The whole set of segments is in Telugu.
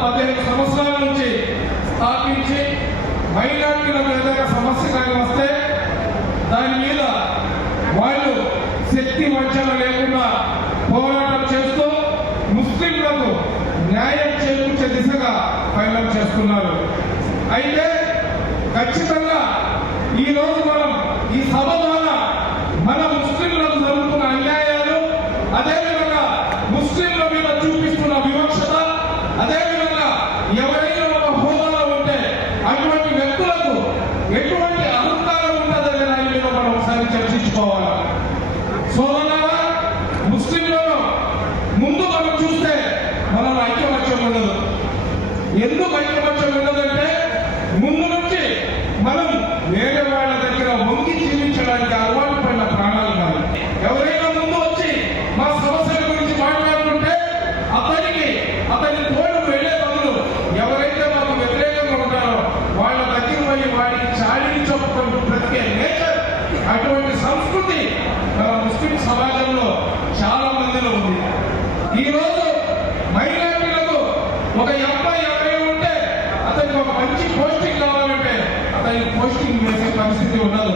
పద్దెనిమిది సంవత్సరాల నుంచి స్థాపించి మైనార్టీలకు ఏదైనా సమస్య కానీ వస్తే దాని మీద వాళ్ళు శక్తి వంచన లేకుండా పోరాటం చేస్తూ ముస్లింలకు న్యాయం చేకూర్చే దిశగా పయనం చేస్తున్నారు. అయితే ఖచ్చితంగా ఈ రోజు మనం ఈ సభ ద్వారా మన ముస్లింలకు జరుగుతున్న అన్యాయాలు అదేవిధంగా ముస్లింల మీద చూపిస్తున్న వివక్షత అదేవిధంగా ఎవరైనా ఒక హోదాలో ఉంటే అటువంటి వ్యక్తులకు ఎటువంటి అహంకారం ఉంటుందనే నాయకులు మనం ఒకసారి చర్చించుకోవాలి. సోదరులారా ముస్లింలను ముందు మనం చూస్తే మనం ఐక్యమత్యం ఉండదు. ఎందుకు ఐక్యమత్యం ఉండదంటే ముందు నుంచి మనం వేరే వాళ్ళ దగ్గర వంగి జీవించడానికి అలవాటు పడిన ప్రాణాలు కాదు ఎవరైనా ముందు వచ్చి మా సమస్యల గురించి మాట్లాడుతుంటే అతనికి అతని తోడు వెళ్ళే బదులు ఎవరైతే మాకు వ్యతిరేకంగా ఉంటారో వాళ్ళ దగ్గర పోయి వాడికి చాడిని చెప్పుకొని బ్రతికే నేచర్ అటువంటి సంస్కృతి మన ముస్లిం సమాజంలో చాలా మందిలో ఉంది ఈ రోజు మైనారిటీలకు ఒక అబ్బాయి ఎవరైనా ఉంటే అతనికి ఒక మంచి పోస్టింగ్ కావాలంటే అతనికి పోస్టింగ్ వేసే పరిస్థితి ఉండదు.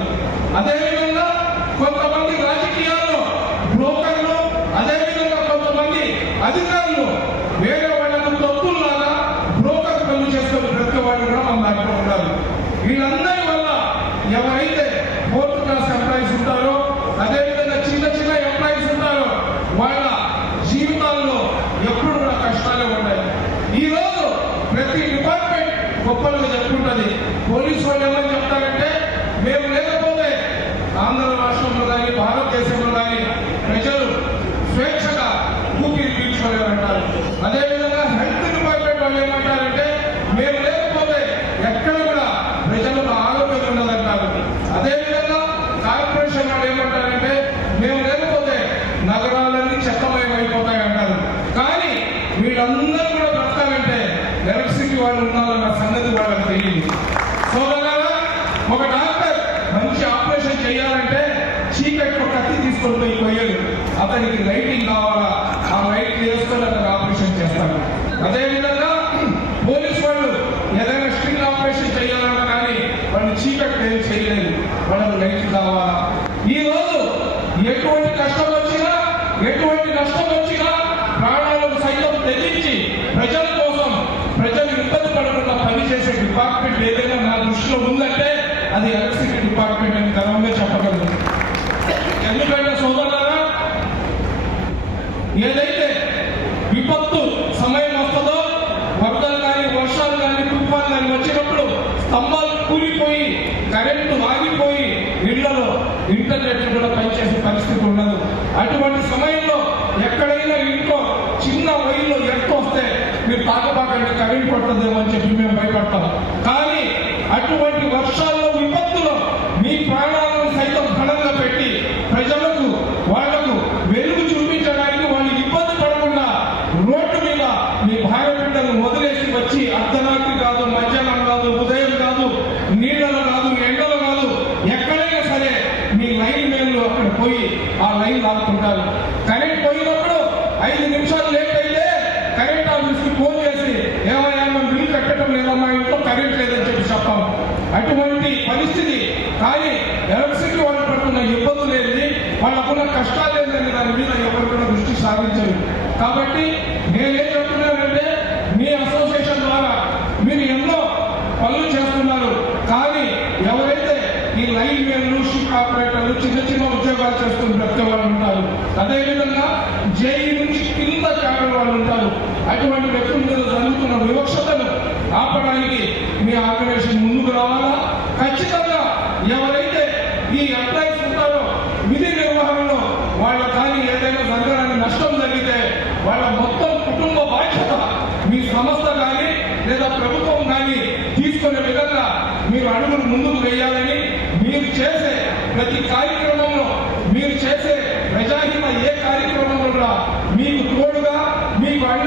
అదేవిధంగా కొంతమంది రాజకీయాల్లో బ్రోకర్లు అదేవిధంగా కొంతమంది అధికారులు వేరే వాళ్ళకు తప్పుల్లాగా బ్రోకర్ పనులు చేసుకొని ప్రతి వాళ్ళు కూడా మన దాంట్లో ఉన్నారు వీళ్ళందరూ వల్ల ఎవరైతే ఫోర్త్ క్లాస్ ఎంప్లాయీస్ ఉంటారో అదేవిధంగా చిన్న చిన్న ఎంప్లాయీస్ ఉంటారో వాళ్ళ జీవితాల్లో ఎప్పుడు కూడా కష్టాలే ఉన్నాయి ఈ రోజు ప్రతి డిపార్ట్మెంట్ గొప్పలుగా చెప్పుకుంటుంది పోలీసు వాళ్ళు ఏమని చెప్తారంటే మేము లేకపోతే ఆంధ్ర రాష్ట్రంలో కానీ భారతదేశంలో కానీ ప్రజలు స్వేచ్ఛగా ఊపిరి పీల్చుకోలేరంటారు అదే హెల్త్ డిపార్ట్మెంట్ వాళ్ళు ఏమంటారంటే మేము లేకపోతే ఎక్కడ కూడా ప్రజలకు ఆరోగ్యం ఉండదంటారు అదేవిధంగా కార్పొరేషన్ వాళ్ళు ఏమంటారంటే మేము లేకపోతే నగరాలన్నీ చెత్తమయం అయిపోతాయి అంటారు కానీ వీళ్ళందరూ కూడా బ్రతకాలంటే ఎలక్ట్రిసిటీ వాళ్ళు ఉన్నారన్న సంగతి వాళ్ళకి తెలియదు సోదరులారా ఒక డాక్టర్ మంచి ఆపరేషన్ చేయాలంటే చీకట్లో కత్తి తీసుకొని పోయి పోయాడు అతనికి లైటింగ్ కావాలా? ఆ లైట్ వేసుకొని అతను ఆపరేషన్ చేస్తాడు. అదేవిధంగా పోలీస్ వాళ్ళు ఏదైనా స్ట్రింగ్ ఆపరేషన్ చేయాలన్నా కానీ వాళ్ళు చీకటి ఏం చేయలేదు. వాళ్ళకి లైట్ కావాలా? ఈ రోజు ఎటువంటి కష్టం వచ్చినా ఎటువంటి నష్టం వచ్చినా ప్రాణాలను సైతం తెగించి ప్రజల కోసం ప్రజలు ఇబ్బంది పడకుండా పనిచేసే డిపార్ట్మెంట్ ఏదైనా నా దృష్టిలో ఉందంటే అది ఎలక్ట్రిసిటీ డిపార్ట్మెంట్ అని గర్వంగా చెప్పగలరు ఏదైతే విపత్తు సమయం వస్తుందో వరదలు కానీ వర్షాలు కానీ తుఫాన్ కానీ వచ్చినప్పుడు స్తంభాలు కూలిపోయి కరెంటు ఆగిపోయి ఇళ్ళలో ఇంటర్నెట్ కూడా పనిచేసే పరిస్థితి ఉండదు. అటువంటి సమయంలో ఎక్కడైనా ఇంట్లో చిన్న వైర్లో ఎత్తు వస్తే మీరు తాగబాకండి కరెంట్ పడుతుందేమో అని చెప్పి మేము భయపడతాం కానీ అటువంటి వర్షాల్లో విపత్తులో మీ ప్రాణాలను సైతం ఘనంగా పెట్టి ప్రజలకు వాళ్ళకు వెలుగు చూపించడానికి వాళ్ళు ఇబ్బంది పడకుండా రోడ్డు మీద మీ భార్య బిడ్డలను వదిలేసి వచ్చి అర్ధరాత్రి కాదు మధ్యాహ్నం కాదు ఉదయం కాదు నీళ్ళలో కాదు ఎండలో కాదు ఎక్కడైనా సరే మీ లైన్ మేలు అక్కడ పోయి ఆ లైన్ లాక్కుంటారు. కరెంట్ పోయినప్పుడు ఐదు నిమిషాలు లేట్ అయితే కరెంట్ ఆఫీస్కి ఫోన్ చేసి ఏమయ్యా మేము బిల్లు కట్టడం లేదమ్మా ఇంట్లో కరెంట్ లేదని చెప్పి చెప్పాం. అటువంటి పరిస్థితి. కానీ ఎలక్ట్రిసిటీ వాళ్ళు పడుతున్న ఇబ్బందులు ఏంటి వాళ్ళకున్న కష్టాలు ఏంటనే దాని మీద ఎవరు కూడా దృష్టి సాధించరు కాబట్టి నేనే చెప్తున్నానంటే మీ అసోసియేషన్ ద్వారా మీరు ఎన్నో పనులు చేస్తున్నారు కానీ ఎవరైతే ఈ లైన్ మెన్లు ఆపరేటర్లు చిన్న చిన్న ఉద్యోగాలు చేస్తున్న బ్రతికే వాళ్ళు ఉంటారు. అదేవిధంగా జేఈ నుంచి కింద క్యాడర్ వాళ్ళు ఉంటారు. అటువంటి వ్యక్తుల మీద జరుగుతున్న వివక్షతను ఆపడానికి మీ ఆర్గనైజేషన్ ముందుకు రావాలా? ఖచ్చితంగా ఎవరైతే ఈ ఎంప్లాయీస్ ఉంటారో విధి నిర్వహణలో వాళ్ళ కానీ ఏదైనా జరగడానికి నష్టం జరిగితే వాళ్ళ మొత్తం కుటుంబ బాధ్యత మీ సంస్థ కానీ లేదా ప్రభుత్వం కానీ తీసుకునే విధంగా మీరు అడుగులు ముందుకు వేయాలని మీరు చేసే ప్రతి కార్యక్రమంలో మీరు చేసే ప్రజాహిత ఏ కార్యక్రమంలో కూడా మీకు తోడుగా మీకు అండ